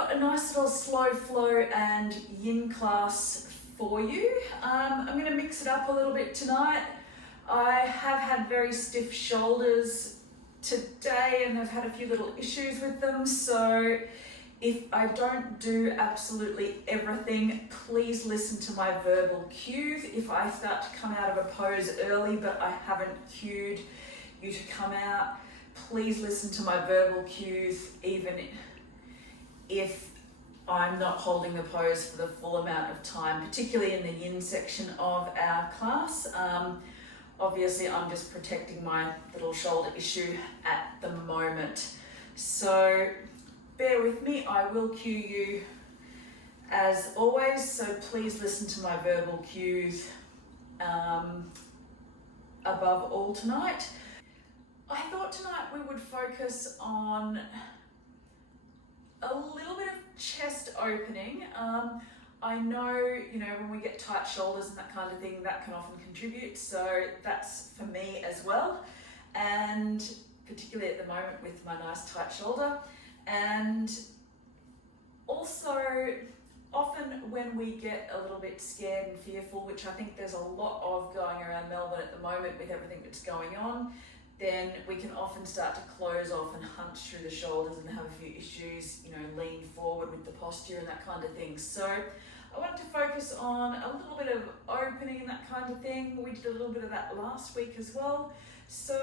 got a nice little slow flow and yin class for you. I'm going to mix it up a little bit tonight. I have had very stiff shoulders today and I've had a few little issues with them, so if I don't do absolutely everything, please listen to my verbal cues. If I start to come out of a pose early but I haven't cued you to come out, please listen to my verbal cues even if I'm not holding the pose for the full amount of time, particularly in the yin section of our class. Obviously, I'm just protecting my little shoulder issue at the moment. So bear with me, I will cue you as always, so please listen to my verbal cues above all tonight. I thought tonight we would focus on a little bit of chest opening. I know, when we get tight shoulders and that kind of thing, that can often contribute. So that's for me as well. And particularly at the moment with my nice tight shoulder. And also, often when we get a little bit scared and fearful, which I think there's a lot of going around Melbourne at the moment with everything that's going on, then we can often start to close off and hunch through the shoulders and have a few issues, lean forward with the posture and that kind of thing. So I want to focus on a little bit of opening and that kind of thing. We did a little bit of that last week as well. So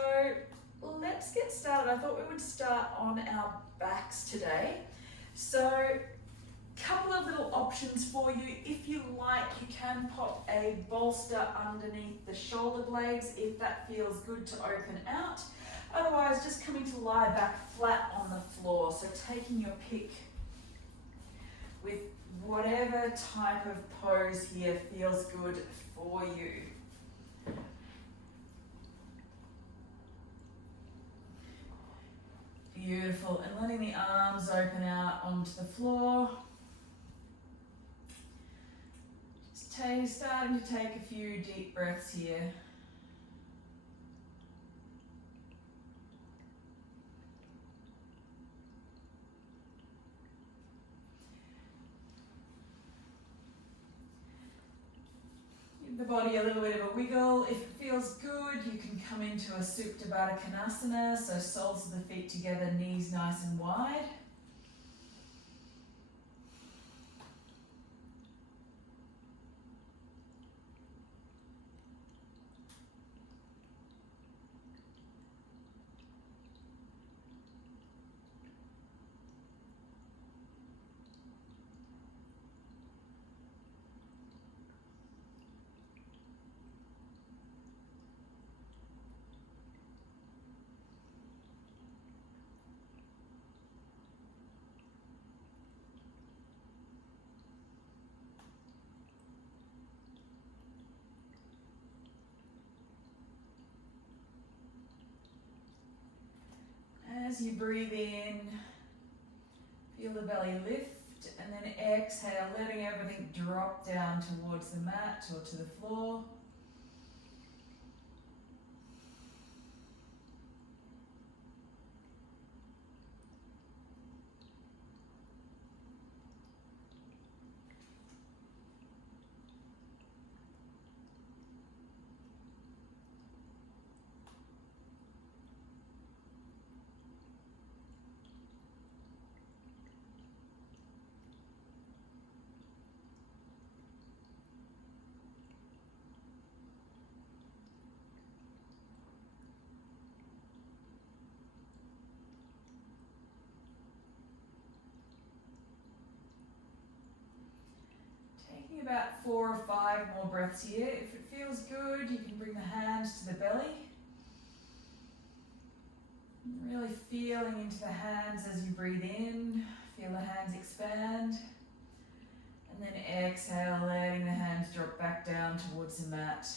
let's get started. I thought we would start on our backs today. So couple of little options for you. If you like, you can pop a bolster underneath the shoulder blades if that feels good to open out. Otherwise, just coming to lie back flat on the floor. So taking your pick with whatever type of pose here feels good for you. Beautiful. And letting the arms open out onto the floor. Starting to take a few deep breaths here. Give the body a little bit of a wiggle. If it feels good, you can come into a Supta Baddha Konasana, so soles of the feet together, knees nice and wide. As you breathe in, feel the belly lift, and then exhale, letting everything drop down towards the mat or to the floor. About 4 or 5 more breaths here. If it feels good, you can bring the hands to the belly. Really feeling into the hands as you breathe in. Feel the hands expand. And then exhale, letting the hands drop back down towards the mat.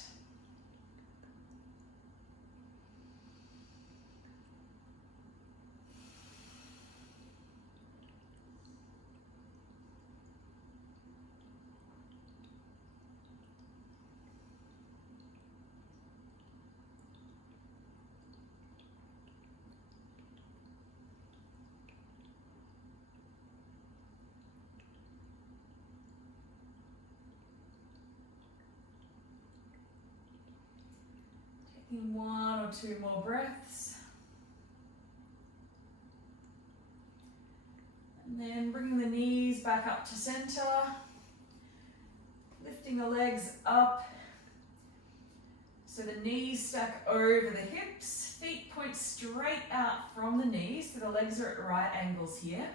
In 1 or 2 more breaths. And then bringing the knees back up to center. Lifting the legs up. So the knees stack over the hips. Feet point straight out from the knees. So the legs are at right angles here.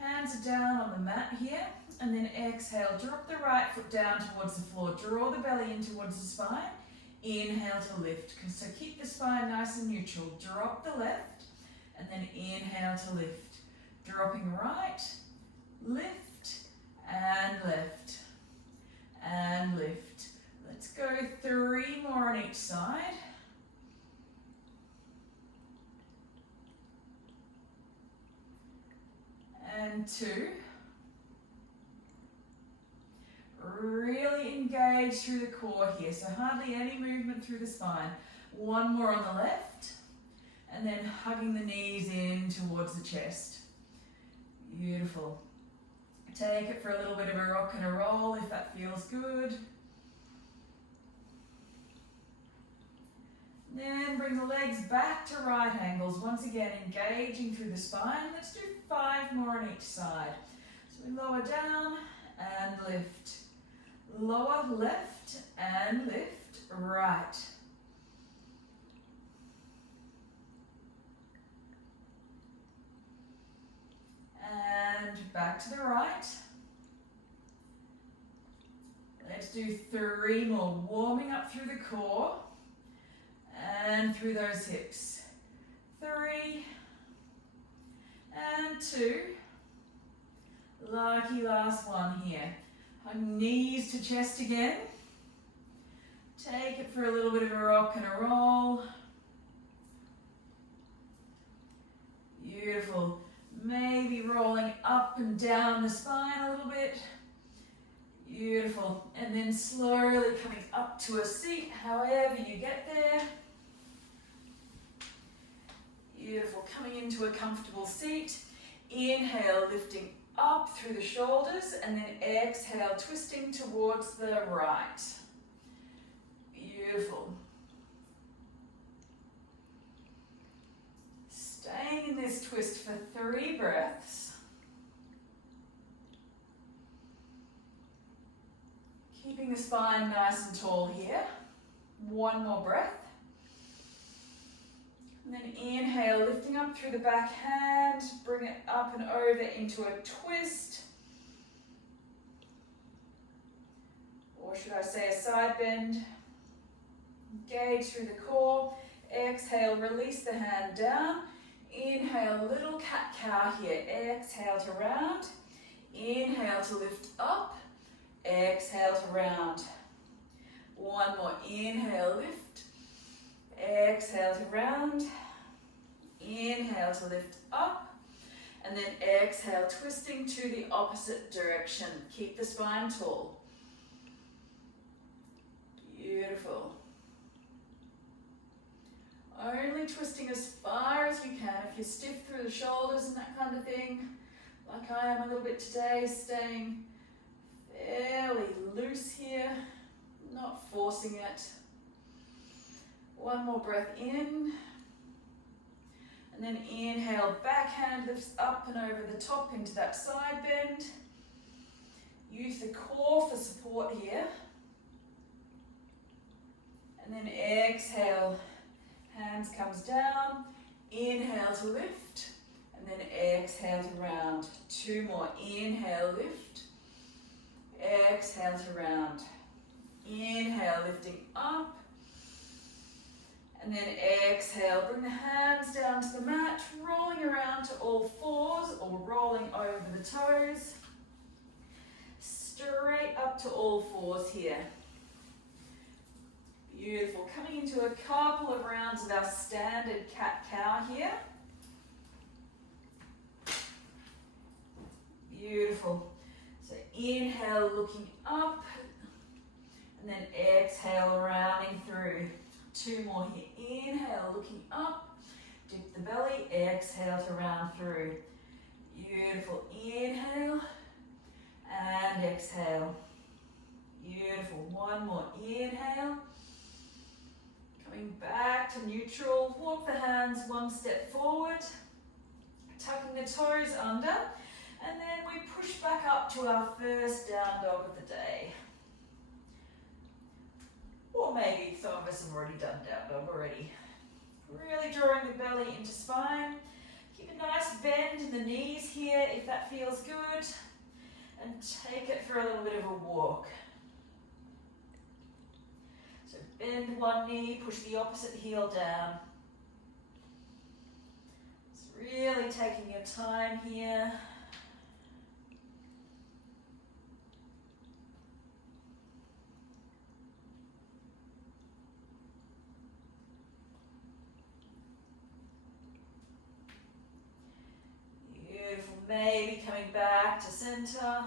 Hands are down on the mat here. And then exhale, drop the right foot down towards the floor. Draw the belly in towards the spine. Inhale to lift. So keep the spine nice and neutral. Drop the left. And then inhale to lift. Dropping right, lift, and lift, and lift. Let's go 3 more on each side. And 2. Really engage through the core here, so hardly any movement through the spine. 1 more on the left, and then hugging the knees in towards the chest. Beautiful. Take it for a little bit of a rock and a roll if that feels good. Then bring the legs back to right angles. Once again, engaging through the spine. Let's do 5 more on each side. So we lower down and lift. Lower left and lift right. And back to the right. Let's do 3 more, warming up through the core and through those hips. 3 and 2. Lucky last one here. Hug knees to chest again. Take it for a little bit of a rock and a roll. Beautiful. Maybe rolling up and down the spine a little bit. Beautiful. And then slowly coming up to a seat, however you get there. Beautiful. Coming into a comfortable seat. Inhale, lifting up through the shoulders, and then exhale, twisting towards the right. Beautiful. Staying in this twist for 3 breaths. Keeping the spine nice and tall here. 1 more breath. And then inhale, lifting up through the back hand, bring it up and over into a twist. Or should I say a side bend. Engage through the core. Exhale, release the hand down. Inhale, little cat-cow here. Exhale to round. Inhale to lift up. Exhale to round. 1 more. Inhale, lift. Exhale to round. Inhale to lift up. And then exhale, twisting to the opposite direction. Keep the spine tall. Beautiful. Only twisting as far as you can. If you're stiff through the shoulders and that kind of thing, like I am a little bit today, staying fairly loose here, not forcing it. 1 more breath in. And then inhale, back hand lifts up and over the top into that side bend. Use the core for support here. And then exhale, hands comes down. Inhale to lift. And then exhale to round. 2 more. Inhale, lift. Exhale to round. Inhale, lifting up. And then exhale, bring the hands down to the mat, rolling around to all 4s or rolling over the toes. Straight up to all 4s here. Beautiful. Coming into a couple of rounds of our standard cat-cow here. Beautiful. So inhale, looking up, and then exhale, rounding through. 2 more here. Inhale, looking up, dip the belly, exhale to round through. Beautiful. Inhale and exhale. Beautiful. 1 more. Inhale. Coming to neutral. Walk the hands one step forward, tucking the toes under, and then we push back up to our first down dog of the day. Or maybe some of us have already done down dog already. Really drawing the belly into spine. Keep a nice bend in the knees here if that feels good. And take it for a little bit of a walk. So bend one knee, push the opposite heel down. It's really taking your time here. Maybe coming back to center.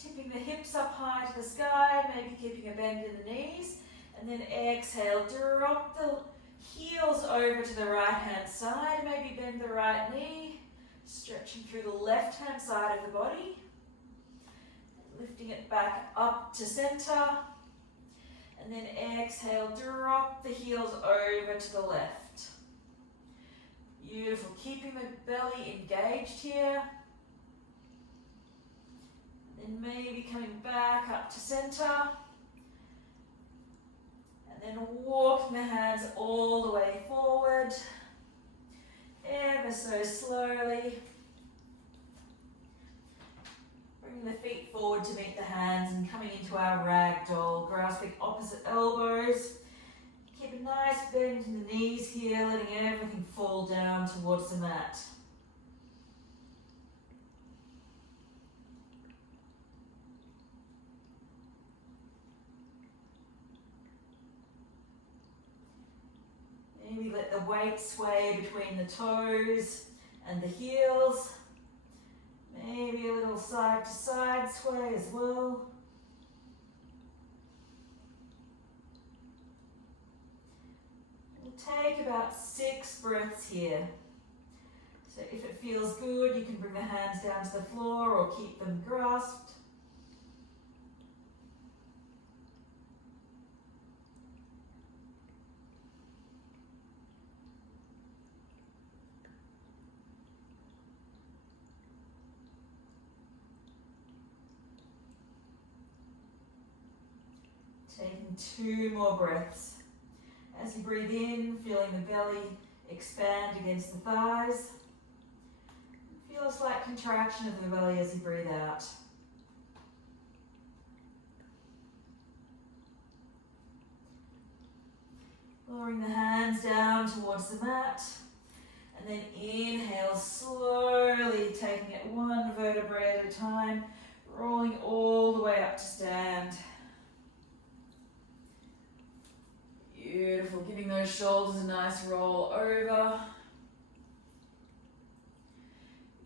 Tipping the hips up high to the sky, maybe keeping a bend in the knees. And then exhale, drop the heels over to the right hand side. Maybe bend the right knee, stretching through the left hand side of the body. Lifting it back up to center. And then exhale, drop the heels over to the left. Beautiful, keeping the belly engaged here. Then maybe coming back up to center. And then walking the hands all the way forward. Ever so slowly. Bringing the feet forward to meet the hands and coming into our ragdoll, grasping opposite elbows. Keep a nice bend in the knees here, letting everything fall down towards the mat. Maybe let the weight sway between the toes and the heels. Maybe a little side to side sway as well. Take about 6 breaths here. So if it feels good, you can bring the hands down to the floor or keep them grasped. Taking 2 more breaths. As you breathe in, feeling the belly expand against the thighs. Feel a slight contraction of the belly as you breathe out. Lowering the hands down towards the mat. And then inhale, slowly taking it 1 vertebrae at a time, rolling all the way up to stand. Beautiful, giving those shoulders a nice roll over.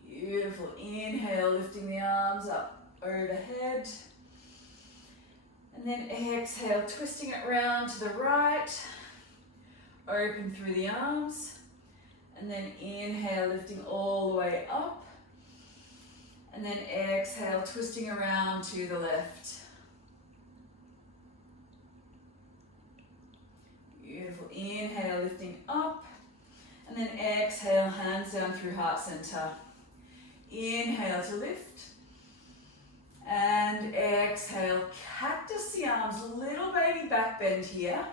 Beautiful, inhale, lifting the arms up overhead. And then exhale, twisting it round to the right. Open through the arms. And then inhale, lifting all the way up. And then exhale, twisting around to the left. Beautiful. Inhale, lifting up. And then exhale, hands down through heart center. Inhale to lift. And exhale, cactus the arms, little baby back bend here.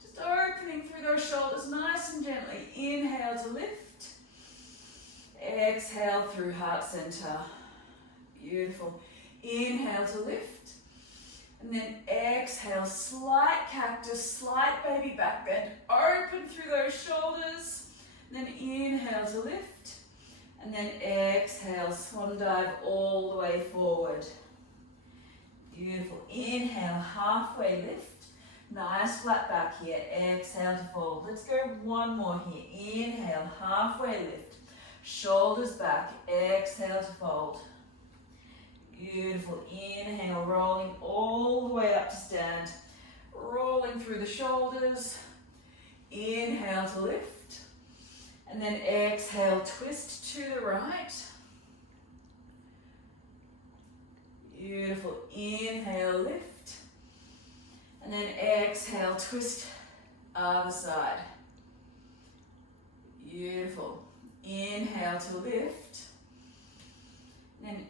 Just opening through those shoulders nice and gently. Inhale to lift. Exhale through heart center. Beautiful. Inhale to lift. And then exhale, slight cactus, slight baby back bend. Open through those shoulders. And then inhale to lift. And then exhale, swan dive all the way forward. Beautiful. Inhale, halfway lift. Nice flat back here. Exhale to fold. Let's go 1 more here. Inhale, halfway lift. Shoulders back. Exhale to fold. Beautiful. Inhale, rolling all the way up to stand. Rolling through the shoulders. Inhale to lift. And then exhale, twist to the right. Beautiful. Inhale, lift. And then exhale. exhale, twist other side. Beautiful. Inhale to lift. Then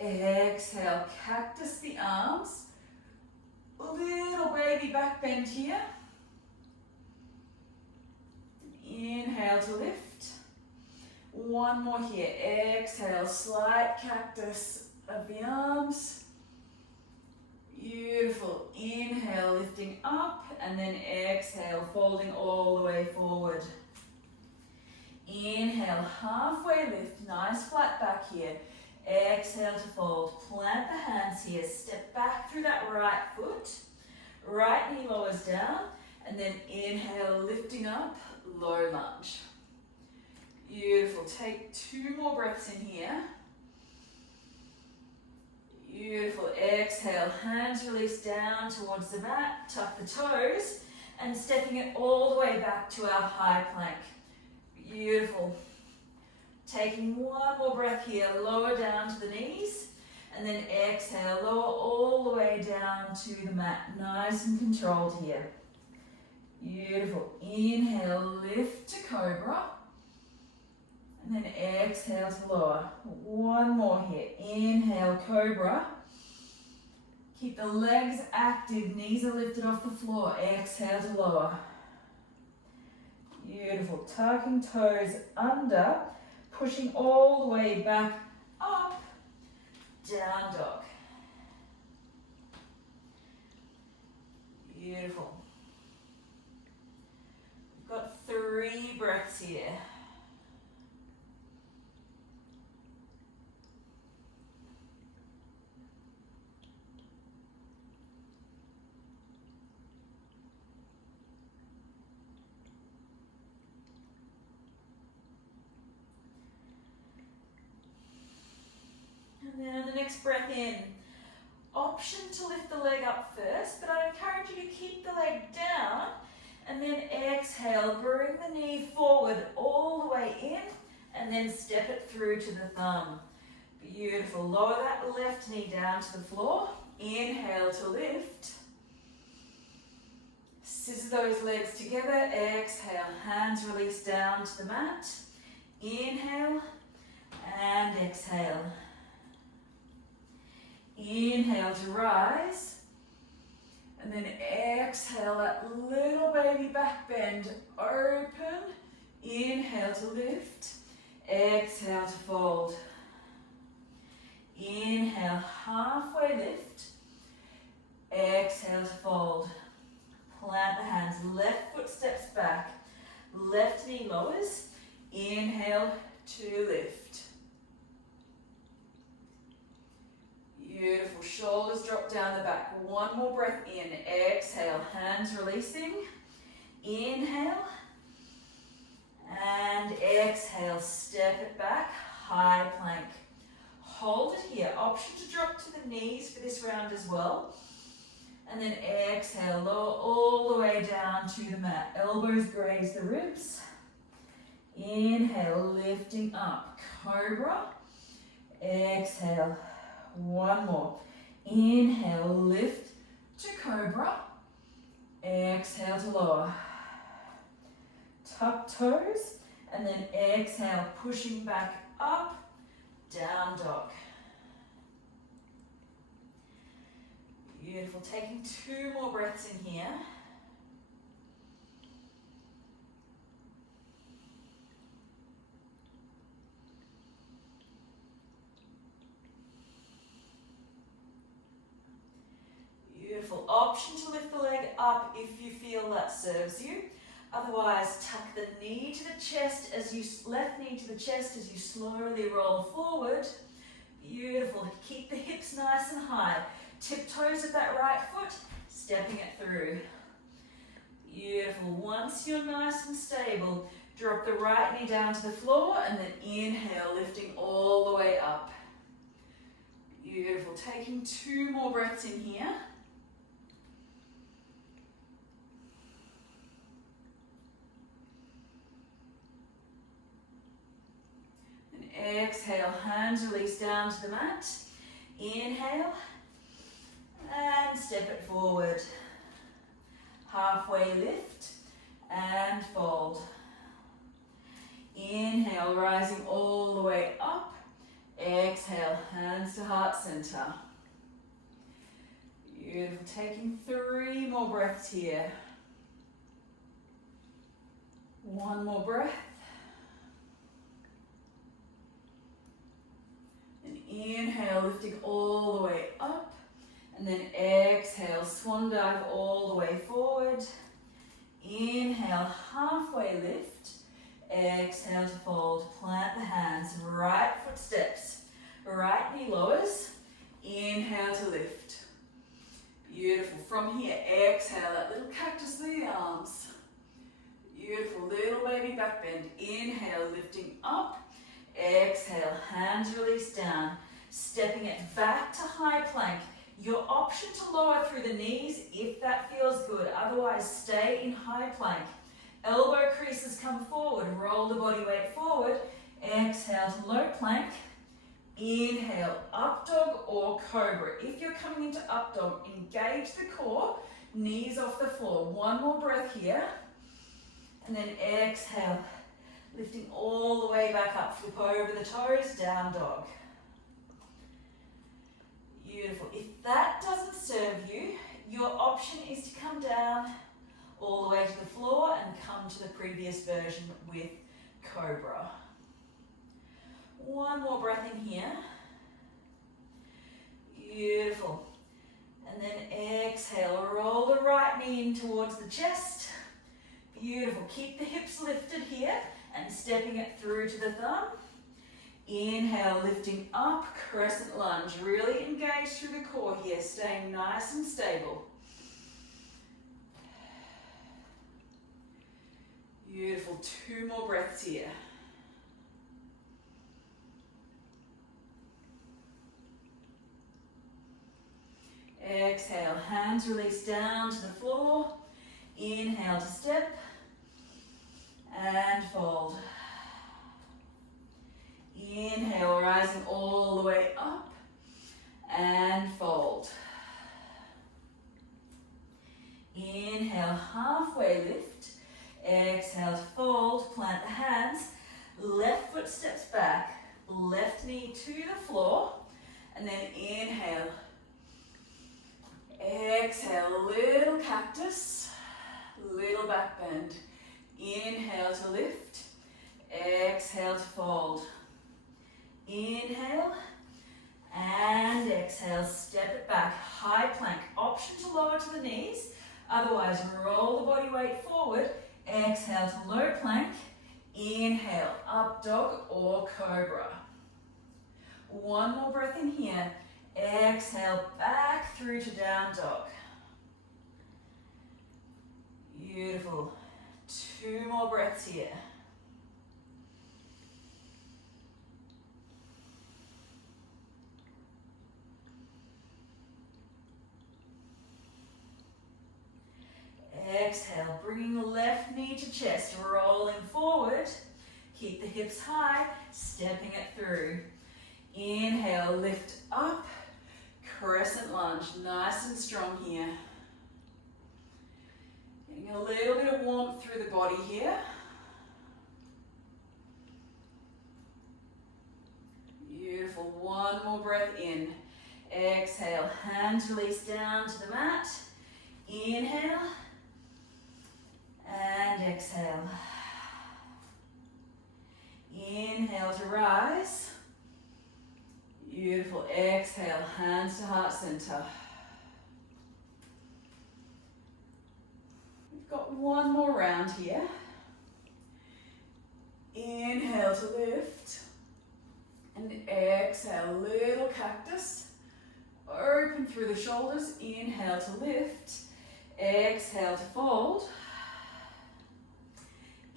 exhale, cactus the arms. Little baby back bend here. Inhale to lift. One more here. Exhale, slight cactus of the arms. Beautiful. Inhale, lifting up, and then exhale, folding all the way forward. Inhale, halfway lift, nice flat back here. Exhale to fold, plant the hands here, step back through that right foot. Right knee lowers down, and then inhale, lifting up, low lunge. Beautiful, take 2 more breaths in here. Beautiful, exhale, hands release down towards the mat, tuck the toes, and stepping it all the way back to our high plank. Beautiful. Taking 1 more breath here, lower down to the knees, and then exhale, lower all the way down to the mat. Nice and controlled here. Beautiful. Inhale, lift to cobra, and then exhale to lower. 1 more here. Inhale, cobra. Keep the legs active, knees are lifted off the floor. Exhale to lower. Beautiful. Tucking toes under, pushing all the way back up, down dog. Beautiful. We've got 3 breaths here. And then the next breath in. Option to lift the leg up first, but I'd encourage you to keep the leg down and then exhale, bring the knee forward all the way in and then step it through to the thumb. Beautiful. Lower that left knee down to the floor. Inhale to lift. Scissor those legs together. Exhale, hands release down to the mat. Inhale and exhale. Inhale to rise, and then exhale that little baby back bend, open, inhale to lift, exhale to fold. Inhale, halfway lift, exhale to fold. Plant the hands, left foot steps back, left knee lowers, inhale to lift. Beautiful, shoulders drop down the back. 1 more breath in, exhale, hands releasing. Inhale, and exhale, step it back, high plank. Hold it here, option to drop to the knees for this round as well. And then exhale, lower all the way down to the mat. Elbows graze the ribs. Inhale, lifting up, cobra. Exhale. 1 more. Inhale, lift to cobra. Exhale to lower. Tuck toes, and then exhale, pushing back up, down dog. Beautiful. Taking 2 more breaths in here. Beautiful. Option to lift the leg up if you feel that serves you. Otherwise, tuck the knee to the chest left knee to the chest as you slowly roll forward. Beautiful. Keep the hips nice and high. Tip toes of that right foot, stepping it through. Beautiful. Once you're nice and stable, drop the right knee down to the floor and then inhale, lifting all the way up. Beautiful. Taking 2 more breaths in here. Exhale, hands release down to the mat. Inhale, and step it forward. halfway lift and fold. Inhale, rising all the way up. Exhale, hands to heart center. Beautiful, taking 3 more breaths here. 1 more breath. And inhale, lifting all the way up. And then exhale, swan dive all the way forward. Inhale, halfway lift. Exhale to fold, plant the hands, right foot steps, right knee lowers. Inhale to lift. Beautiful. From here, exhale, that little cactus through the arms. Beautiful, little baby back bend. Inhale, lifting up. Exhale, hands release down. Stepping it back to high plank. Your option to lower through the knees if that feels good. Otherwise, stay in high plank. Elbow creases come forward. Roll the body weight forward. Exhale to low plank. Inhale, up dog or cobra. If you're coming into up dog, engage the core. Knees off the floor. 1 more breath here. And then exhale, lifting all the way back up. Flip over the toes, down dog. Beautiful. If that doesn't serve you, your option is to come down all the way to the floor and come to the previous version with cobra. 1 more breath in here. Beautiful. And then exhale, roll the right knee in towards the chest. Beautiful. Keep the hips lifted here and stepping it through to the thumb. Inhale, lifting up, crescent lunge. Really engage through the core here, staying nice and stable. Beautiful. 2 more breaths here. Exhale, hands release down to the floor. Inhale to step and fold. Inhale, rising all the way up and fold. Inhale, halfway lift. Exhale to fold, plant the hands. Left foot steps back, left knee to the floor. And then inhale. Exhale, little cactus, little back bend. Inhale to lift. Exhale to fold. Inhale and exhale, step it back, high plank. Option to lower to the knees, otherwise roll the body weight forward. Exhale to low plank. Inhale, up dog or cobra. 1 more breath in here. Exhale, back through to down dog. Beautiful. 2 more breaths here. Exhale, bringing the left knee to chest, rolling forward. Keep the hips high, stepping it through. Inhale, lift up, crescent lunge, nice and strong here. Getting a little bit of warmth through the body here. Beautiful, 1 more breath in. Exhale, hands release down to the mat. Inhale. And exhale. Inhale to rise. Beautiful. Exhale, hands to heart center. We've got 1 more round here. Inhale to lift. And exhale, little cactus. Open through the shoulders. Inhale to lift. Exhale to fold.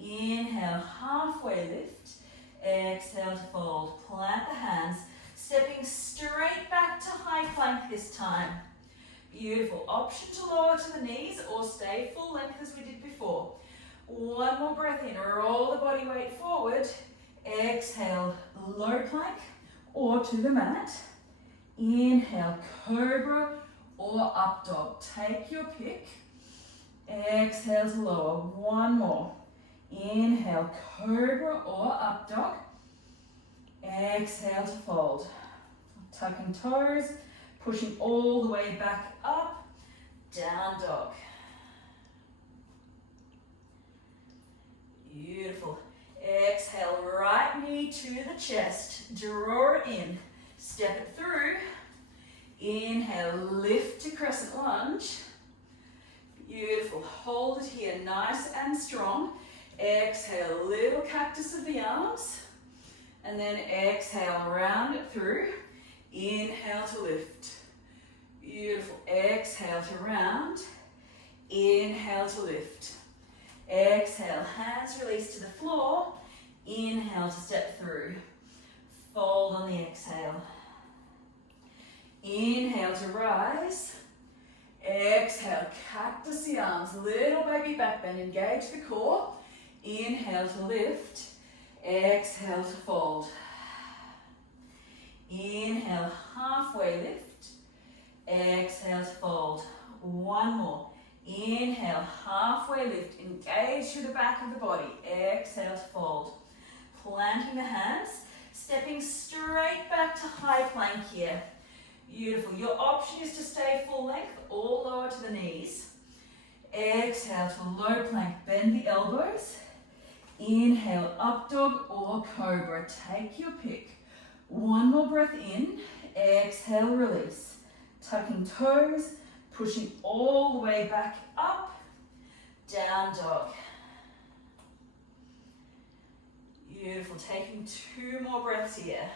Inhale, halfway lift. Exhale to fold. Plant the hands, stepping straight back to high plank this time. Beautiful. Option to lower to the knees or stay full length as we did before. 1 more breath in. Roll the body weight forward. Exhale, low plank or to the mat. Inhale, cobra or up dog. Take your pick. Exhale to lower. One more. Inhale, cobra or up dog. Exhale to fold. Tucking toes, pushing all the way back up, down dog. Beautiful. Exhale, right knee to the chest, draw it in, step it through. Inhale, lift to crescent lunge. Beautiful, hold it here, nice and strong. Exhale, little cactus of the arms. And then exhale, round it through. Inhale to lift. Beautiful, exhale to round. Inhale to lift. Exhale, hands release to the floor. Inhale to step through. Fold on the exhale. Inhale to rise. Exhale, cactus the arms, little baby back bend, engage the core. Inhale to lift. Exhale to fold. Inhale, halfway lift. Exhale to fold. One more. Inhale, halfway lift. Engage through the back of the body. Exhale to fold. Planting the hands, stepping straight back to high plank here. Beautiful. Your option is to stay full length or lower to the knees. Exhale to low plank. Bend the elbows. Inhale, up dog or cobra. Take your pick. One more breath in. Exhale, release. Tucking toes, pushing all the way back up. Down dog. Beautiful. Taking 2 more breaths here.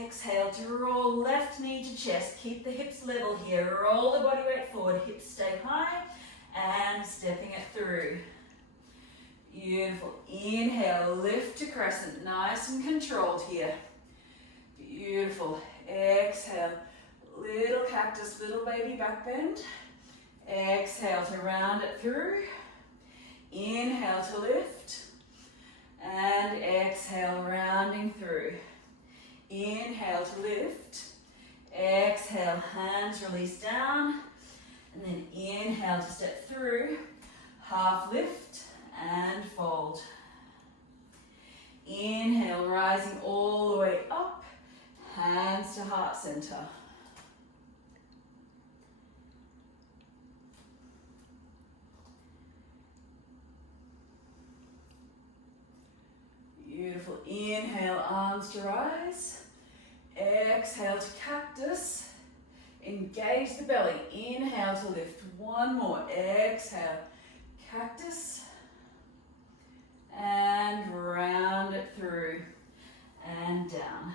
Exhale, draw left knee to chest. Keep the hips level here. Roll the body weight forward. Hips stay high. And stepping it through. Beautiful. Inhale, lift to crescent. Nice and controlled here. Beautiful. Exhale, little cactus, little baby back bend. Exhale to round it through. Inhale to lift. And exhale, rounding through. Inhale to lift. Exhale, hands release down. And then inhale to step through. Half lift and fold. Inhale, rising all the way up. Hands to heart center. Beautiful. Inhale, arms to rise. Exhale to cactus. Engage the belly. Inhale to lift. One more. Exhale. Cactus. And round it through. And down.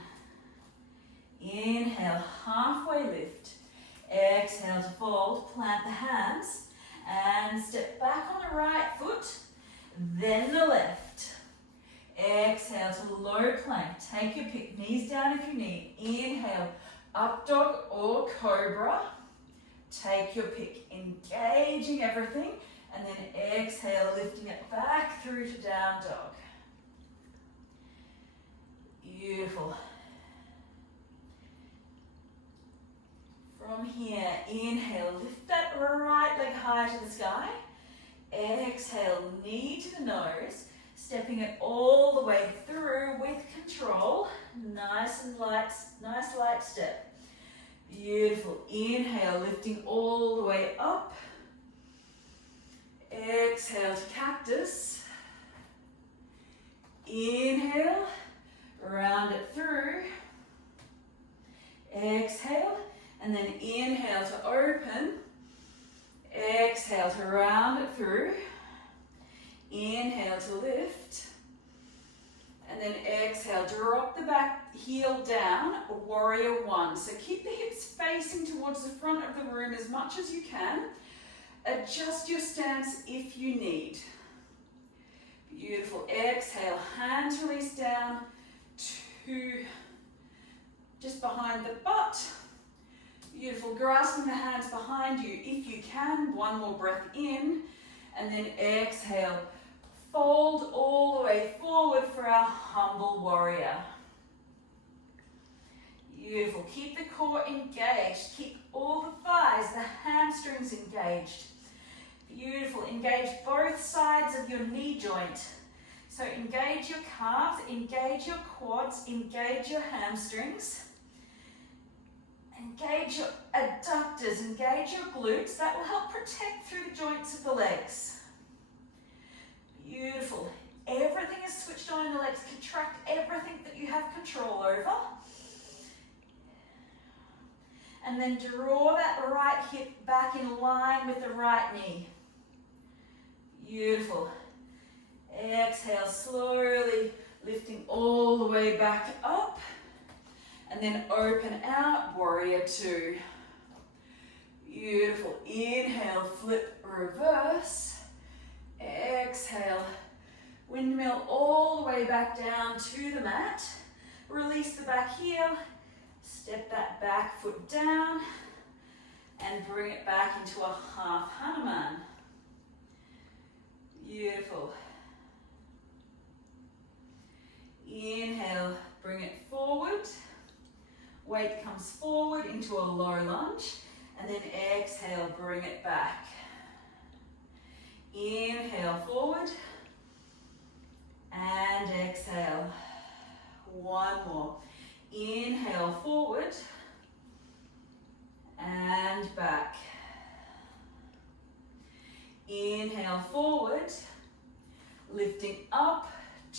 Inhale, halfway lift. Exhale to fold. Plant the hands. And step back on the right foot. Then the left. Exhale to low plank. Take your pick. Knees down if you need. Inhale, up dog or cobra. Take your pick. Engaging everything. And then exhale, lifting it back through to down dog. Beautiful. From here, inhale, lift that right leg high to the sky. Exhale, knee to the nose. Stepping it all the way through with control. Nice and light, nice light step. Beautiful. Inhale, lifting all the way up. Exhale to cactus. Inhale, round it through. Exhale, and then inhale to open. Exhale to round it through. Inhale to lift. And then exhale, drop the back heel down, warrior one. So keep the hips facing towards the front of the room as much as you can. Adjust your stance if you need. Beautiful. Exhale, hands release down to just behind the butt. Beautiful. Grasping the hands behind you if you can. One more breath in. And then exhale, fold all the way forward for our humble warrior. Beautiful. Keep the core engaged. Keep all the thighs, the hamstrings engaged. Beautiful. Engage both sides of your knee joint. So engage your calves, engage your quads, engage your hamstrings. Engage your adductors, engage your glutes. That will help protect through the joints of the legs. Beautiful. Everything is switched on in the legs. Contract everything that you have control over. And then draw that right hip back in line with the right knee. Beautiful. Exhale, slowly lifting all the way back up. And then open out, warrior two. Beautiful. Inhale, flip, reverse. Exhale, windmill all the way back down to the mat. Release the back heel. Step that back foot down and bring it back into a half Hanuman. Beautiful. Inhale, bring it forward. Weight comes forward into a low lunge. And then exhale, bring it back. Inhale, forward. And exhale. One more. Inhale, forward. And back. Inhale, forward. Lifting up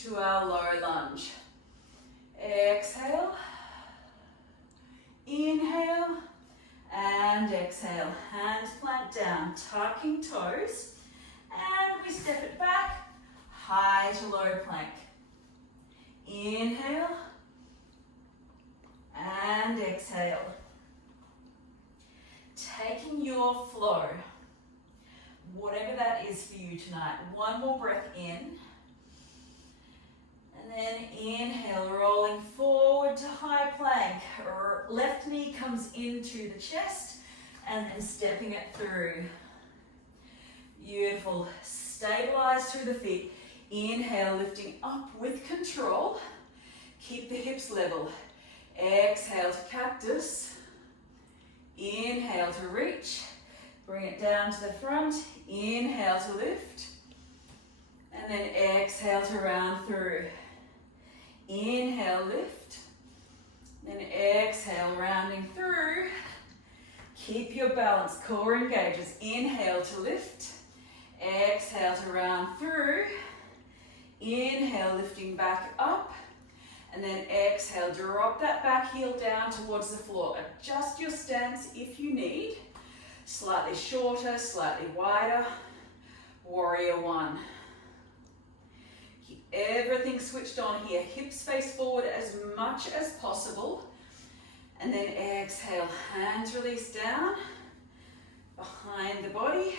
to our low lunge. Exhale. Inhale. And exhale. Hands plant down, tucking toes. And we step it back, high to low plank. Inhale. And exhale. Taking your flow, whatever that is for you tonight. One more breath in. And then inhale, rolling forward to high plank. Left knee comes into the chest and then stepping it through. Beautiful. Stabilize through the feet. Inhale, lifting up with control. Keep the hips level. Exhale to cactus. Inhale to reach. Bring it down to the front. Inhale to lift. And then exhale to round through. Inhale, lift. Then exhale, rounding through. Keep your balance. Core engages. Inhale to lift. Exhale to round through. Inhale, lifting back up. And then exhale, drop that back heel down towards the floor. Adjust your stance if you need. Slightly shorter, slightly wider. Warrior one. Keep everything switched on here. Hips face forward as much as possible. And then exhale, hands release down. Behind the body.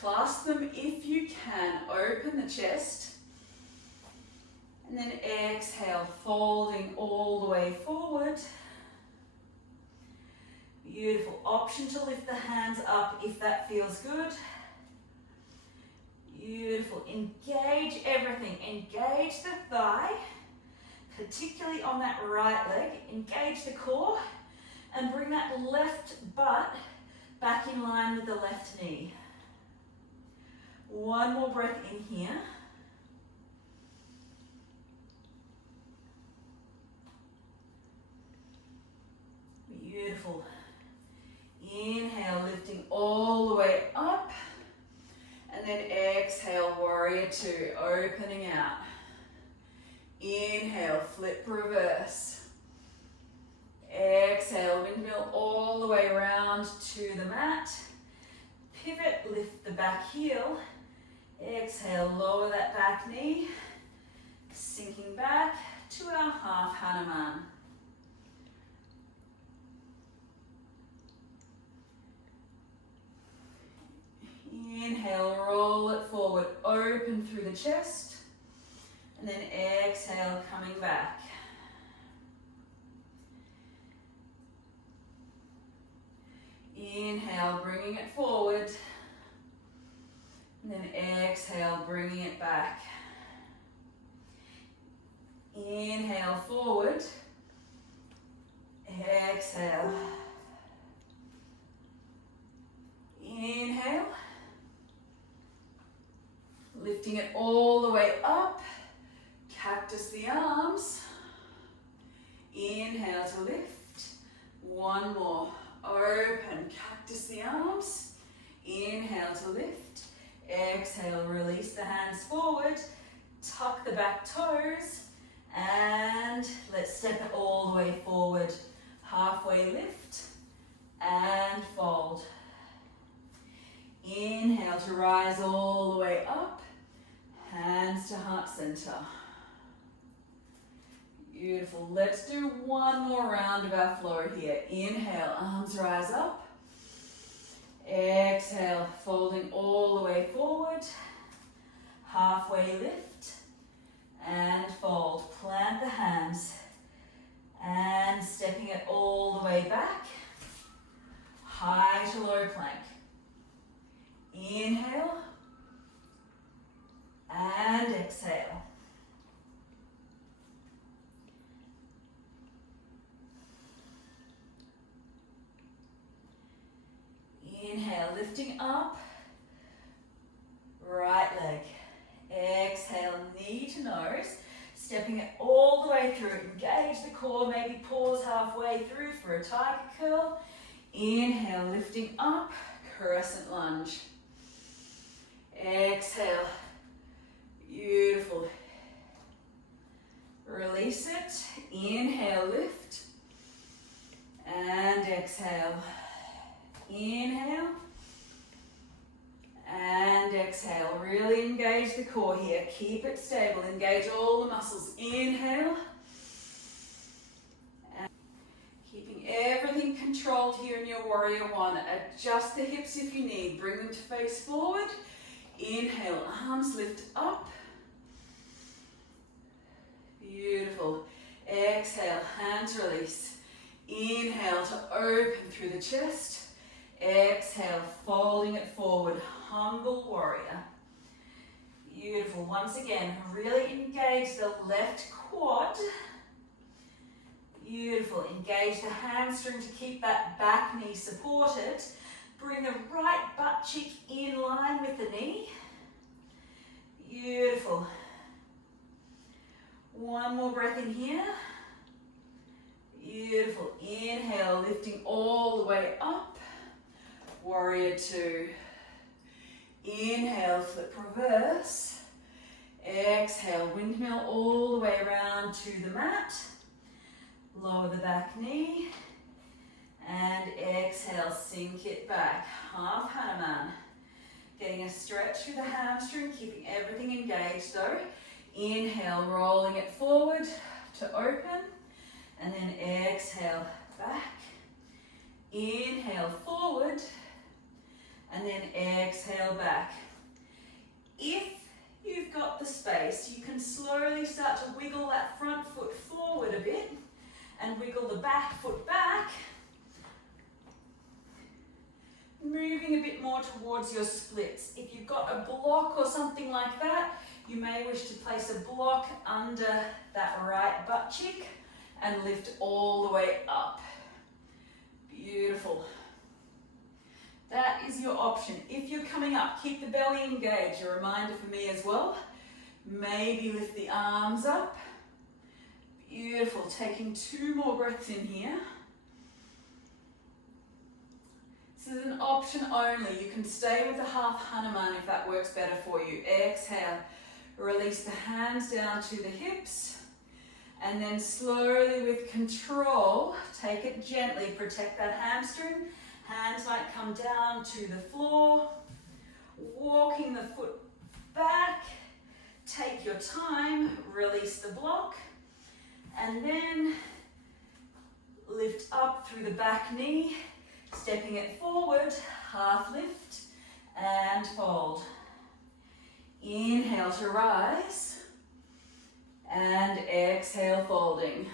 Clasp them if you can. Open the chest. And then exhale, folding all the way forward. Beautiful. Option to lift the hands up if that feels good. Beautiful. Engage everything. Engage the thigh, particularly on that right leg. Engage the core and bring that left butt back in line with the left knee. One more breath in here. Beautiful. Inhale, lifting all the way up. And then exhale, warrior two, opening out. Inhale, flip reverse. Exhale, windmill all the way around to the mat. Pivot, lift the back heel. Exhale, lower that back knee. Sinking back to our half Hanuman. Inhale, roll it forward, open through the chest, and then exhale, coming back. Inhale, bringing it forward. And then exhale, bringing it back. Inhale, forward. Exhale. Inhale. Lifting it all the way up. Cactus the arms. Inhale to lift. One more. Open. Cactus the arms. Inhale to lift. Exhale, release the hands forward. Tuck the back toes. And let's step it all the way forward. Halfway lift. And fold. Inhale to rise all the way up. Hands to heart center. Beautiful. Let's do one more round of our flow here. Inhale, arms rise up. Exhale, folding all the way forward. Halfway lift. And fold. Plant the hands. And stepping it all the way back. High to low plank. Inhale. And exhale. Inhale, lifting up. Right leg. Exhale, knee to nose. Stepping it all the way through. Engage the core. Maybe pause halfway through for a tiger curl. Inhale, lifting up. Crescent lunge. Exhale. Beautiful. Release it. Inhale, lift. And exhale. Inhale. And exhale. Really engage the core here. Keep it stable. Engage all the muscles. Inhale. And keeping everything controlled here in your warrior one. Adjust the hips if you need. Bring them to face forward. Inhale. Arms lift up. Beautiful. Exhale. Hands release. Inhale to open through the chest. Exhale, folding it forward, humble warrior. Beautiful. Once again, really engage the left quad. Beautiful. Engage the hamstring to keep that back knee supported. Bring the right butt cheek in line with the knee. Beautiful. One more breath in here. Beautiful. Inhale, lifting all the way up. Warrior two. Inhale, flip reverse. Exhale, windmill all the way around to the mat. Lower the back knee. And exhale, sink it back. Half Hanuman. Getting a stretch through the hamstring, keeping everything engaged though. Inhale, rolling it forward to open. And then exhale, back. Inhale, forward. And then exhale back. If you've got the space, you can slowly start to wiggle that front foot forward a bit and wiggle the back foot back. Moving a bit more towards your splits. If you've got a block or something like that, you may wish to place a block under that right butt cheek and lift all the way up. Beautiful. That is your option. If you're coming up, keep the belly engaged. A reminder for me as well. Maybe lift the arms up. Beautiful. Taking two more breaths in here. This is an option only. You can stay with the half Hanuman if that works better for you. Exhale. Release the hands down to the hips. And then slowly with control, take it gently. Protect that hamstring. Hands might come down to the floor, walking the foot back. Take your time, release the block, and then lift up through the back knee, stepping it forward, half lift, and fold. Inhale to rise, and exhale, folding.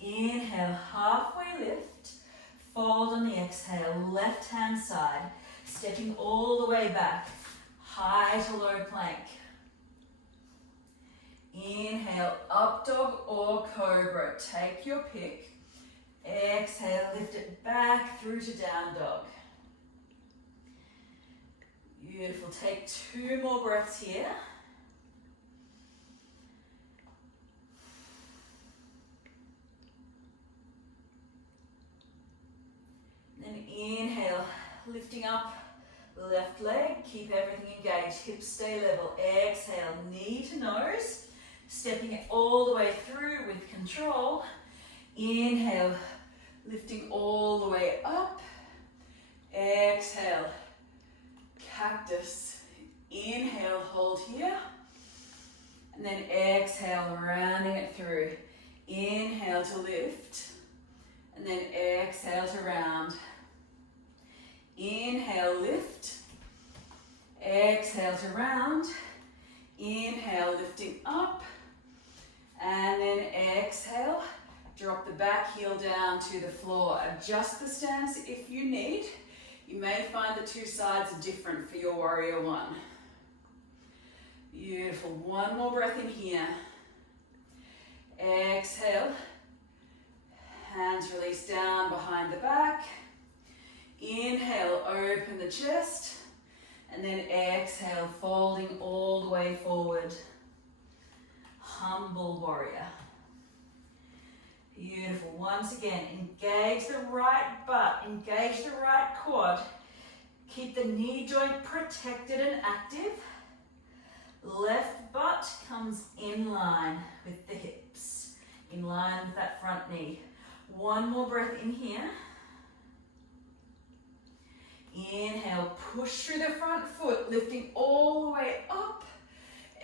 Inhale, halfway lift. Fold on the exhale, left hand side, stepping all the way back, high to low plank. Inhale, up dog or cobra, take your pick. Exhale, lift it back through to down dog. Beautiful, take 2 more breaths here. Then inhale, lifting up, left leg, keep everything engaged, hips stay level. Exhale, knee to nose, stepping it all the way through with control. Inhale, lifting all the way up. Exhale, cactus. Inhale, hold here. And then exhale, rounding it through. Inhale to lift. And then exhale to round. Inhale, lift. Exhale to round. Inhale, lifting up. And then exhale, drop the back heel down to the floor. Adjust the stance if you need. You may find the 2 sides are different for your warrior 1. Beautiful. 1 more breath in here. Exhale. Hands release down behind the back. Inhale, open the chest. And then exhale, folding all the way forward. Humble warrior. Beautiful. Once again, engage the right butt, engage the right quad. Keep the knee joint protected and active. Left butt comes in line with the hips, in line with that front knee. 1 more breath in here. Inhale, push through the front foot, lifting all the way up.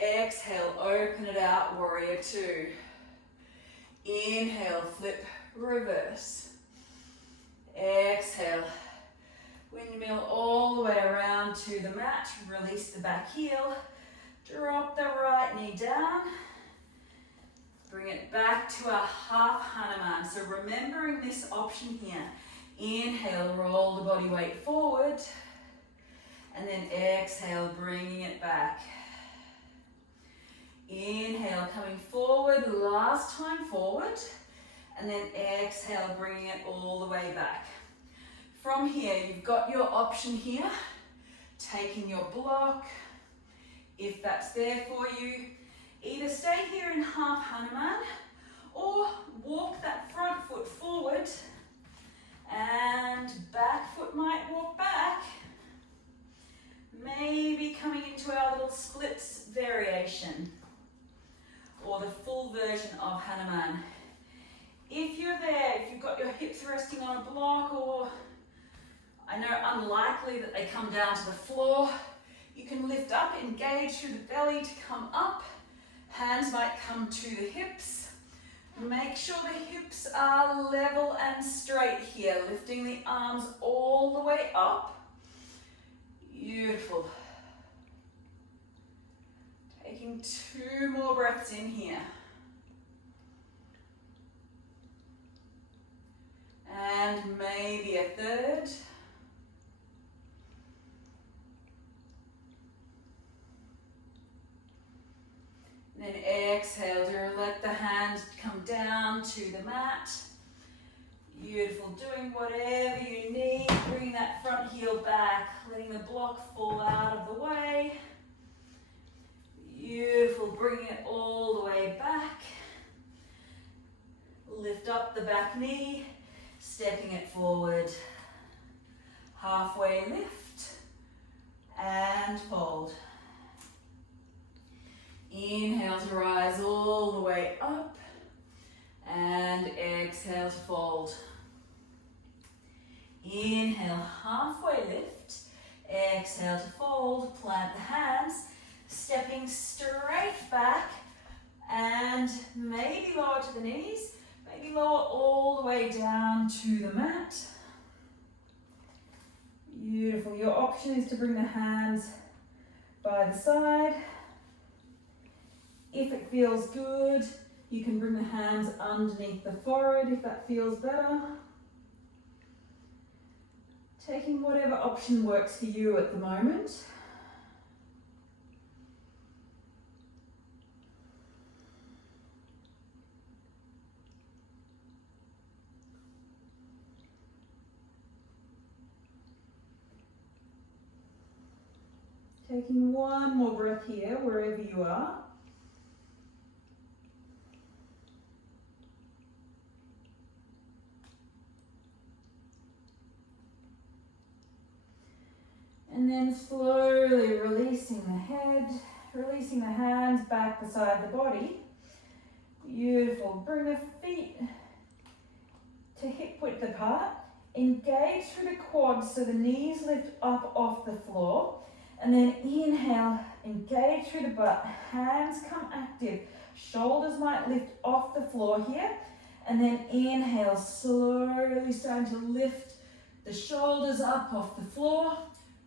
Exhale, open it out, warrior 2. Inhale, flip, reverse. Exhale, windmill all the way around to the mat. Release the back heel. Drop the right knee down. Bring it back to a half Hanuman. So remembering this option here. Inhale, roll the body weight forward. And then exhale, bringing it back. Inhale, coming forward, last time forward. And then exhale, bringing it all the way back. From here, you've got your option here. Taking your block, if that's there for you. Either stay here in half Hanuman or walk that front foot forward and back foot might walk back. Maybe coming into our little splits variation or the full version of Hanuman. If you're there, if you've got your hips resting on a block, or I know unlikely that they come down to the floor, you can lift up, engage through the belly to come up. Hands might come to the hips. Make sure the hips are level and straight here, lifting the arms all the way up. Beautiful. Taking 2 more breaths in here. And maybe a third. And then exhale to let the hands come down to the mat. Beautiful. Doing whatever you need. Bringing that front heel back. Letting the block fall out of the way. Beautiful. Bringing it all the way back. Lift up the back knee. Stepping it forward. Halfway lift. And fold. Inhale to rise all the way up. And exhale to fold. Inhale, halfway lift. Exhale to fold. Plant the hands. Stepping straight back. And maybe lower to the knees. Maybe lower all the way down to the mat. Beautiful. Your option is to bring the hands by the side. If it feels good, you can bring the hands underneath the forehead if that feels better. Taking whatever option works for you at the moment. Taking one more breath here, wherever you are. And then slowly releasing the head, releasing the hands back beside the body. Beautiful. Bring the feet to hip width apart. Engage through the quads so the knees lift up off the floor. And then inhale, engage through the butt. Hands come active. Shoulders might lift off the floor here. And then inhale, slowly starting to lift the shoulders up off the floor.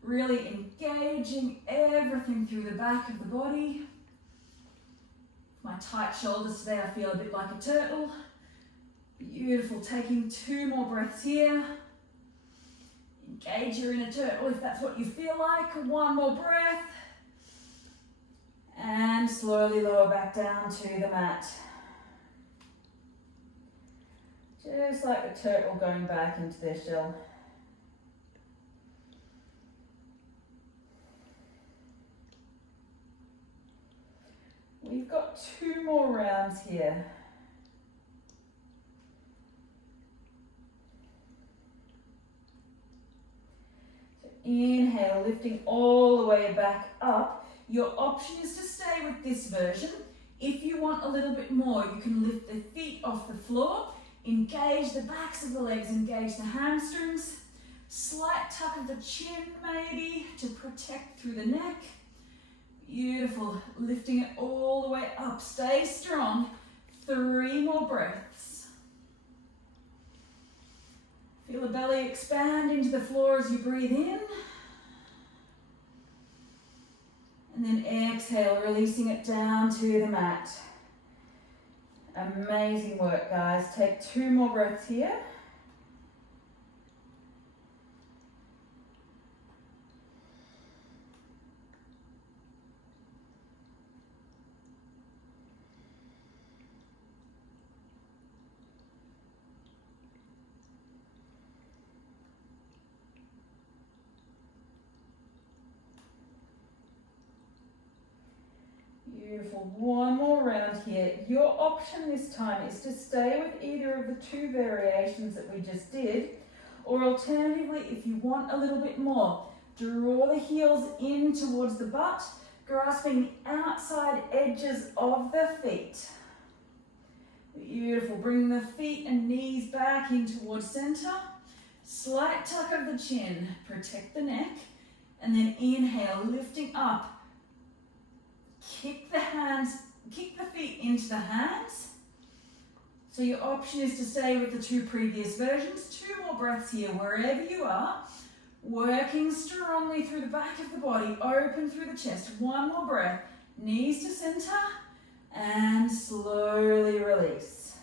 Really engaging everything through the back of the body. My tight shoulders today, I feel a bit like a turtle. Beautiful, taking 2 more breaths here. Engage your inner turtle if that's what you feel like. 1 more breath. And slowly lower back down to the mat. Just like a turtle going back into their shell. We've got 2 more rounds here. So inhale, lifting all the way back up. Your option is to stay with this version. If you want a little bit more, you can lift the feet off the floor, engage the backs of the legs, engage the hamstrings, slight tuck of the chin maybe to protect through the neck. Beautiful, lifting it all the way up. Stay strong. 3 more breaths. Feel the belly expand into the floor as you breathe in. And then exhale, releasing it down to the mat. Amazing work, guys. Take 2 more breaths here. Beautiful. 1 more round here. Your option this time is to stay with either of the 2 variations that we just did, or alternatively, if you want a little bit more, draw the heels in towards the butt, grasping the outside edges of the feet. Beautiful. Bringing the feet and knees back in towards center. Slight tuck of the chin, protect the neck, and then inhale, lifting up. Kick the feet into the hands. So your option is to stay with the 2 previous versions. 2 more breaths here, wherever you are. Working strongly through the back of the body, open through the chest. 1 more breath, knees to center, and slowly release.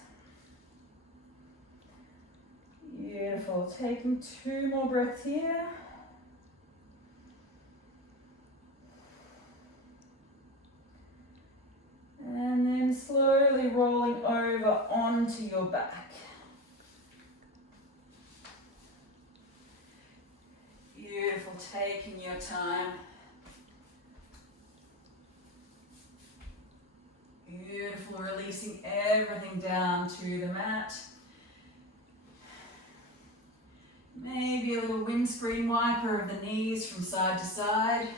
Beautiful, taking 2 more breaths here. And then slowly rolling over onto your back. Beautiful, taking your time. Beautiful, releasing everything down to the mat. Maybe a little windscreen wiper of the knees from side to side.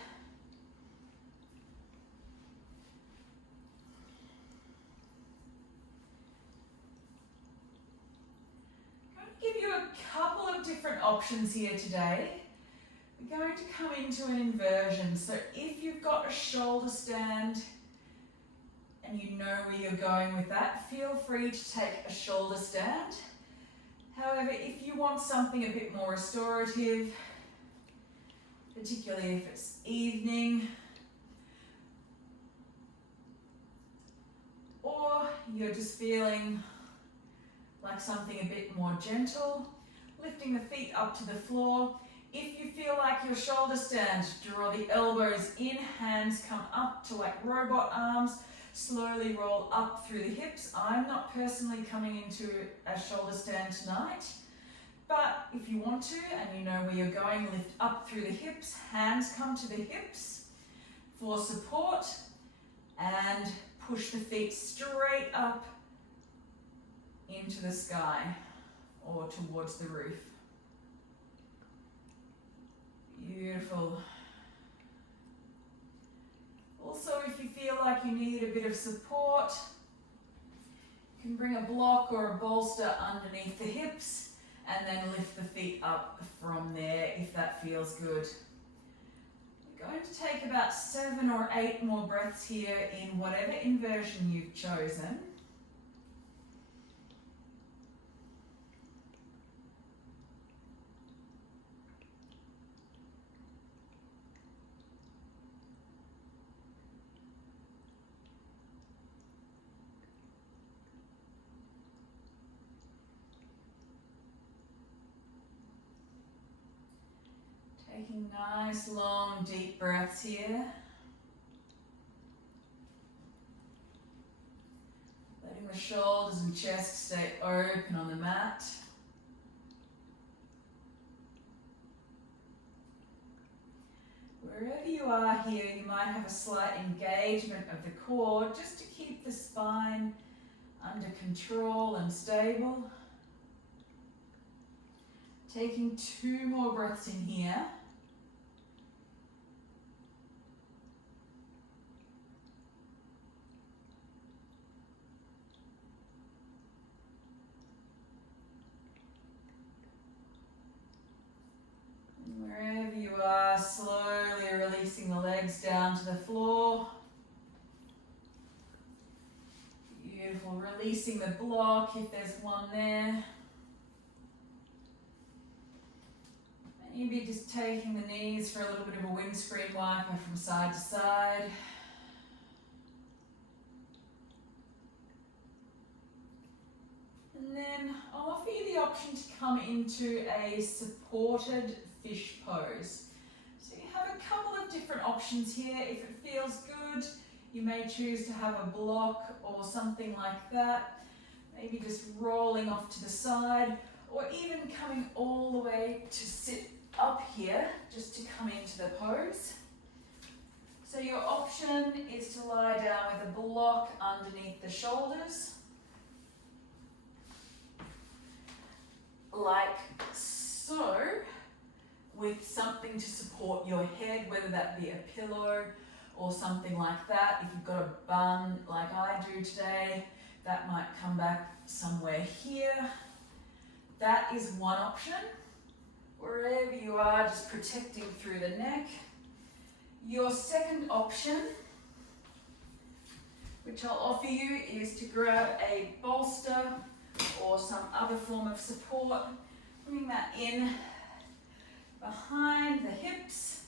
Different options here today. We're going to come into an inversion. So if you've got a shoulder stand and you know where you're going with that, feel free to take a shoulder stand. However, if you want something a bit more restorative, particularly if it's evening, or you're just feeling like something a bit more gentle, lifting the feet up to the floor. your shoulder stand. Draw the elbows in, hands come up to like robot arms. Slowly roll up through the hips. I'm not personally coming into a shoulder stand tonight, but if you want to and you know where you're going, lift up through the hips, hands come to the hips for support, and push the feet straight up into the sky or towards the roof. Beautiful. Also, if you feel like you need a bit of support, you can bring a block or a bolster underneath the hips and then lift the feet up from there if that feels good. We're going to take about 7 or 8 more breaths here in whatever inversion you've chosen. Taking nice, long, deep breaths here. Letting the shoulders and chest stay open on the mat. Wherever you are here, you might have a slight engagement of the core just to keep the spine under control and stable. Taking 2 more breaths in here. Wherever you are, slowly releasing the legs down to the floor. Beautiful, releasing the block if there's one there. Maybe just taking the knees for a little bit of a windscreen wiper from side to side. And then I'll offer you the option to come into a supported fish pose. So you have a couple of different options here. If it feels good, you may choose to have a block or something like that. Maybe just rolling off to the side, or even coming all the way to sit up here, just to come into the pose. So your option is to lie down with a block underneath the shoulders, like so, with something to support your head, whether that be a pillow or something like that. If you've got a bun like I do today, that might come back somewhere here. That is one option. Wherever you are, just protecting through the neck. Your second option, which I'll offer you, is to grab a bolster or some other form of support, bring that in behind the hips,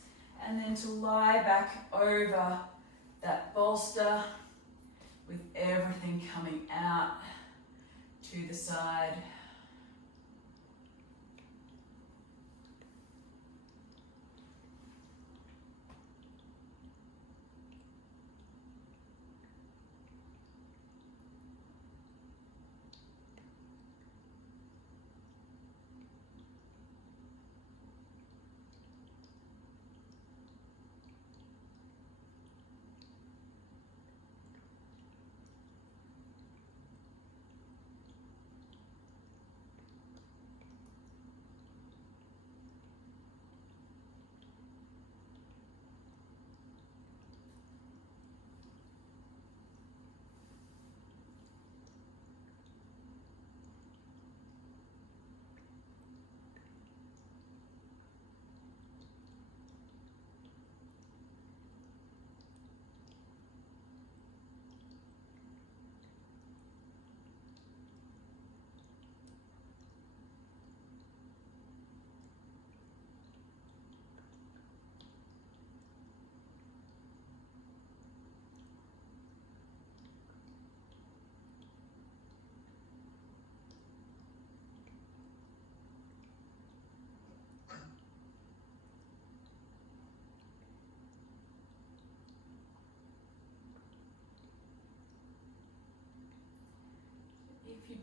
and then to lie back over that bolster with everything coming out to the side.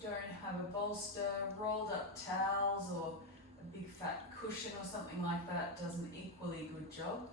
don't have a bolster, rolled up towels or a big fat cushion or something like that does an equally good job.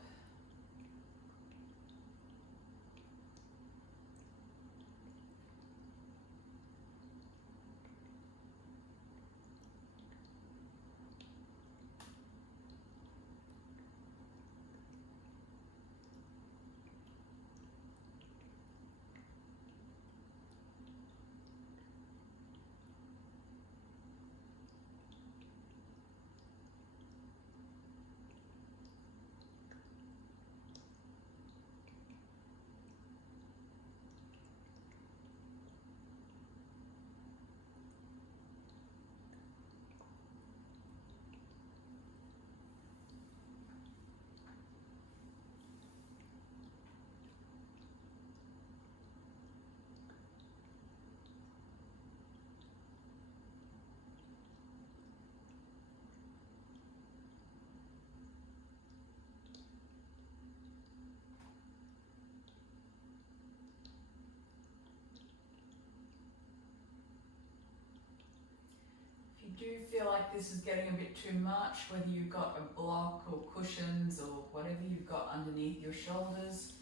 If you do feel like this is getting a bit too much, whether you've got a block or cushions or whatever you've got underneath your shoulders,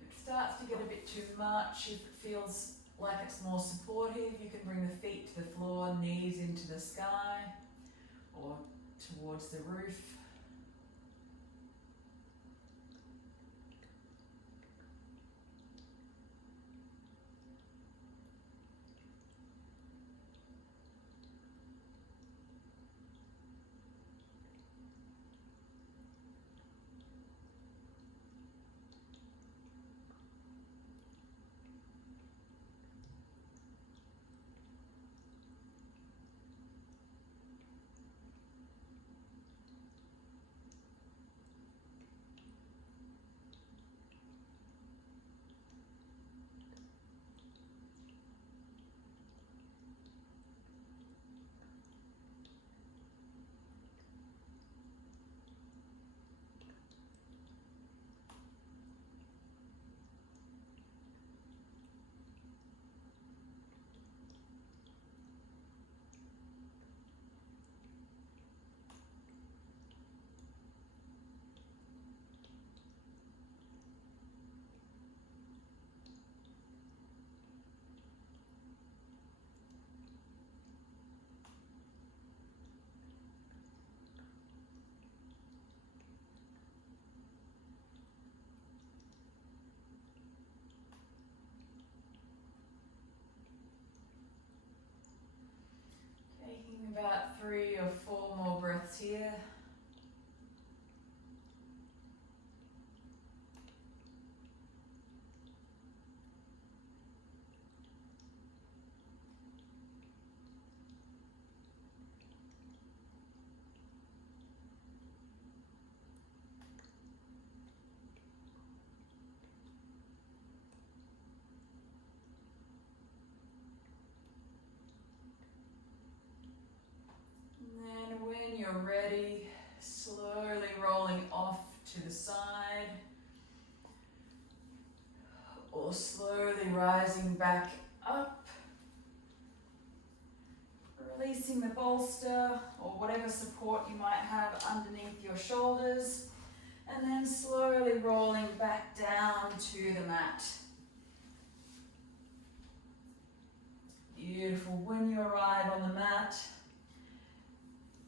if it starts to get a bit too much, if it feels like it's more supportive, you can bring the feet to the floor, knees into the sky or towards the roof. Taking about 3 or 4 more breaths here. And then when you're ready, slowly rolling off to the side or slowly rising back up, releasing the bolster or whatever support you might have underneath your shoulders, and then slowly rolling back down to the mat. Beautiful. When you arrive on the mat,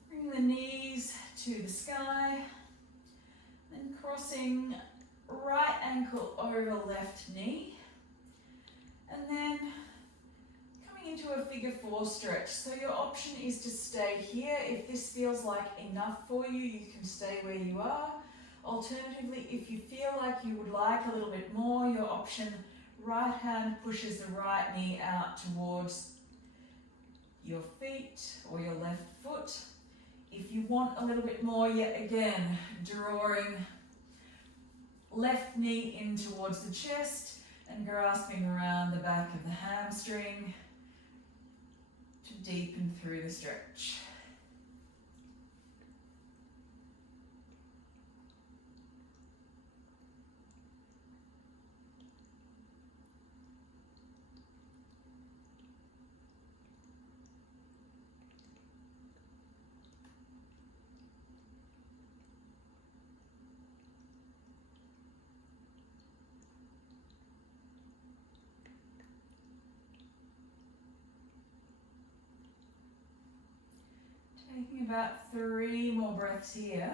bring the knees to the sky, then crossing right ankle over left knee, and then coming into a figure 4 stretch. So your option is to stay here. If this feels like enough for you, you can stay where you are. Alternatively, if you feel like you would like a little bit more, your option, right hand pushes the right knee out towards your feet or your left foot. If you want a little bit more, yet again, drawing left knee in towards the chest and grasping around the back of the hamstring to deepen through the stretch. Taking about 3 more breaths here.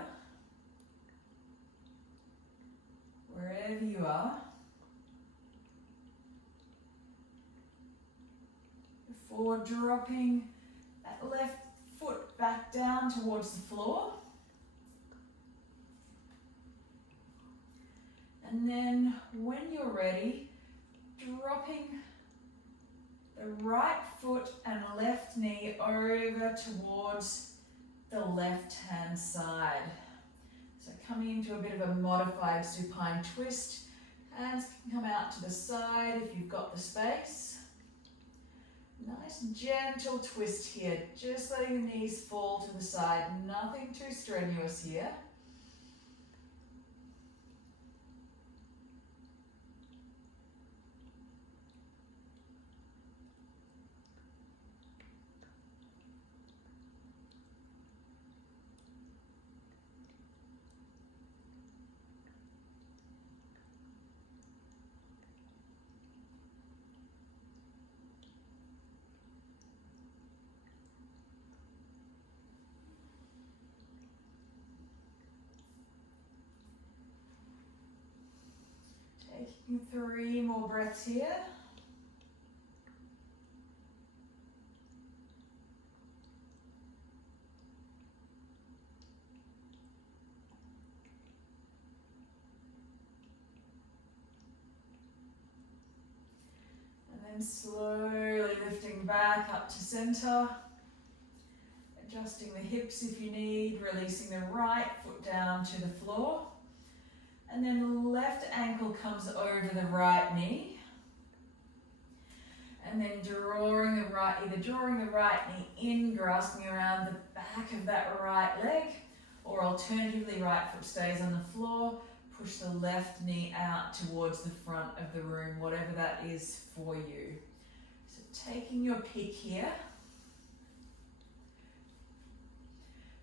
Wherever you are. Before dropping that left foot back down towards the floor. And then when you're ready, dropping the right foot and left knee over towards the left hand side. So coming into a bit of a modified supine twist. Hands can come out to the side if you've got the space. Nice gentle twist here, just letting the knees fall to the side, nothing too strenuous here. Taking 3 more breaths here. And then slowly lifting back up to center. Adjusting the hips if you need, releasing the right foot down to the floor. And then the left ankle comes over the right knee. And then either drawing the right knee in, grasping around the back of that right leg, or alternatively, right foot stays on the floor, push the left knee out towards the front of the room, whatever that is for you. So taking your pick here.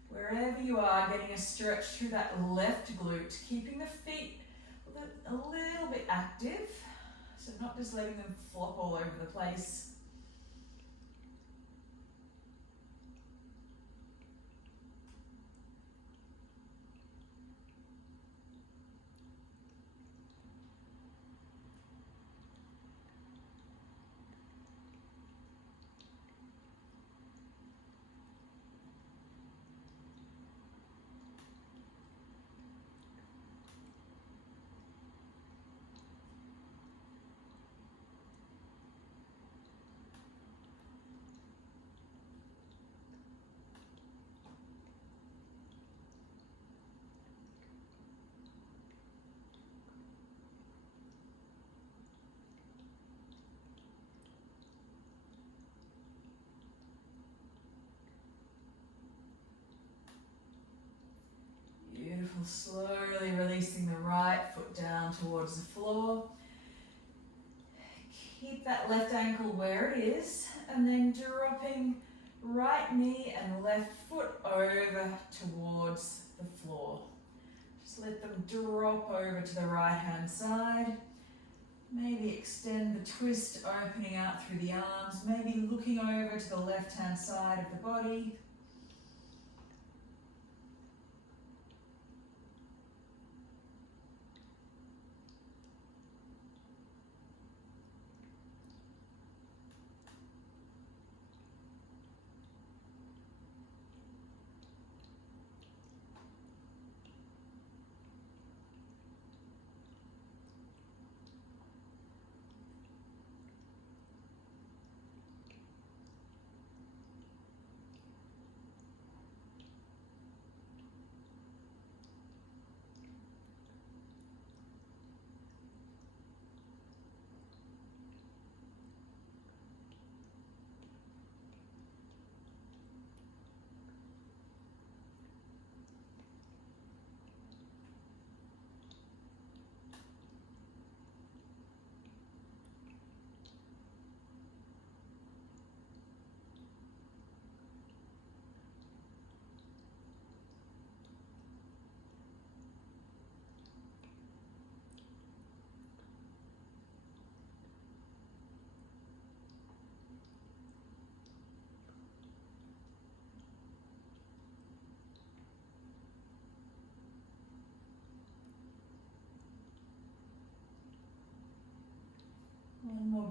Wherever you are, getting a stretch through that left glute, keeping the feet a little bit active, so not just letting them flop all over the place. Beautiful, slowly releasing the right foot down towards the floor. Keep that left ankle where it is, and then dropping right knee and left foot over towards the floor. Just let them drop over to the right hand side. Maybe extend the twist, opening out through the arms, maybe looking over to the left hand side of the body.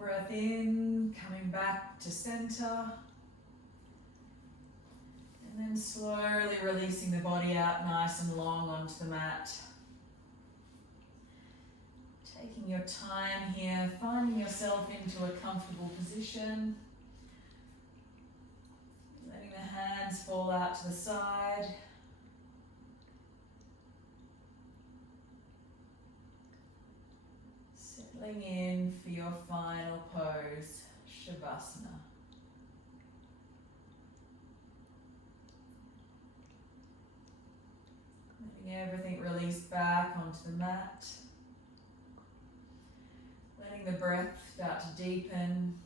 breath in, coming back to center. And then slowly releasing the body out nice and long onto the mat. Taking your time here, finding yourself into a comfortable position. Letting the hands fall out to the side. Settling in for your final pose, Shavasana. Letting everything release back onto the mat. Letting the breath start to deepen.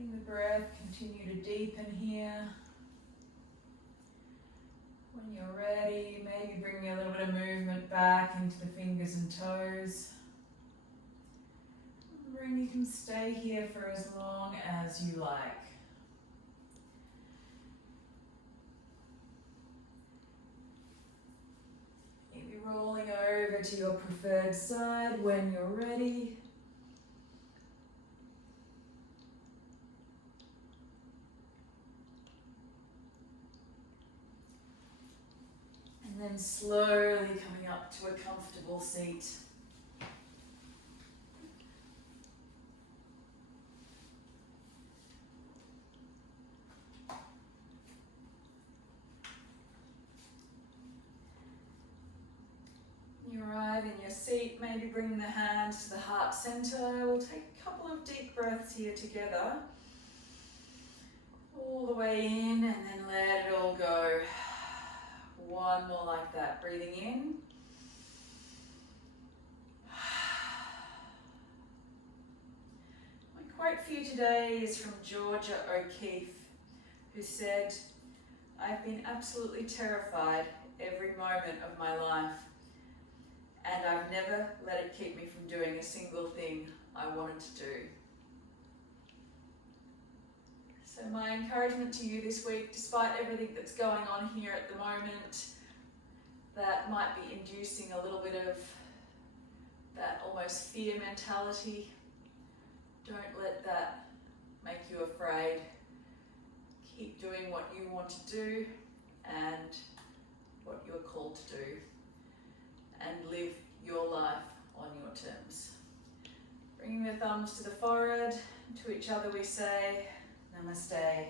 Letting the breath continue to deepen here. When you're ready, maybe bringing a little bit of movement back into the fingers and toes. Remembering you can stay here for as long as you like. Maybe rolling over to your preferred side when you're ready. And then slowly coming up to a comfortable seat. You arrive in your seat, maybe bringing the hands to the heart center. We'll take a couple of deep breaths here together. All the way in and then let it all go. One more like that, breathing in. My quote for you today is from Georgia O'Keeffe, who said, "I've been absolutely terrified every moment of my life, and I've never let it keep me from doing a single thing I wanted to do." So my encouragement to you this week, despite everything that's going on here at the moment, that might be inducing a little bit of that almost fear mentality, don't let that make you afraid. Keep doing what you want to do and what you're called to do, and live your life on your terms. Bringing the thumbs to the forehead, to each other we say, Namaste.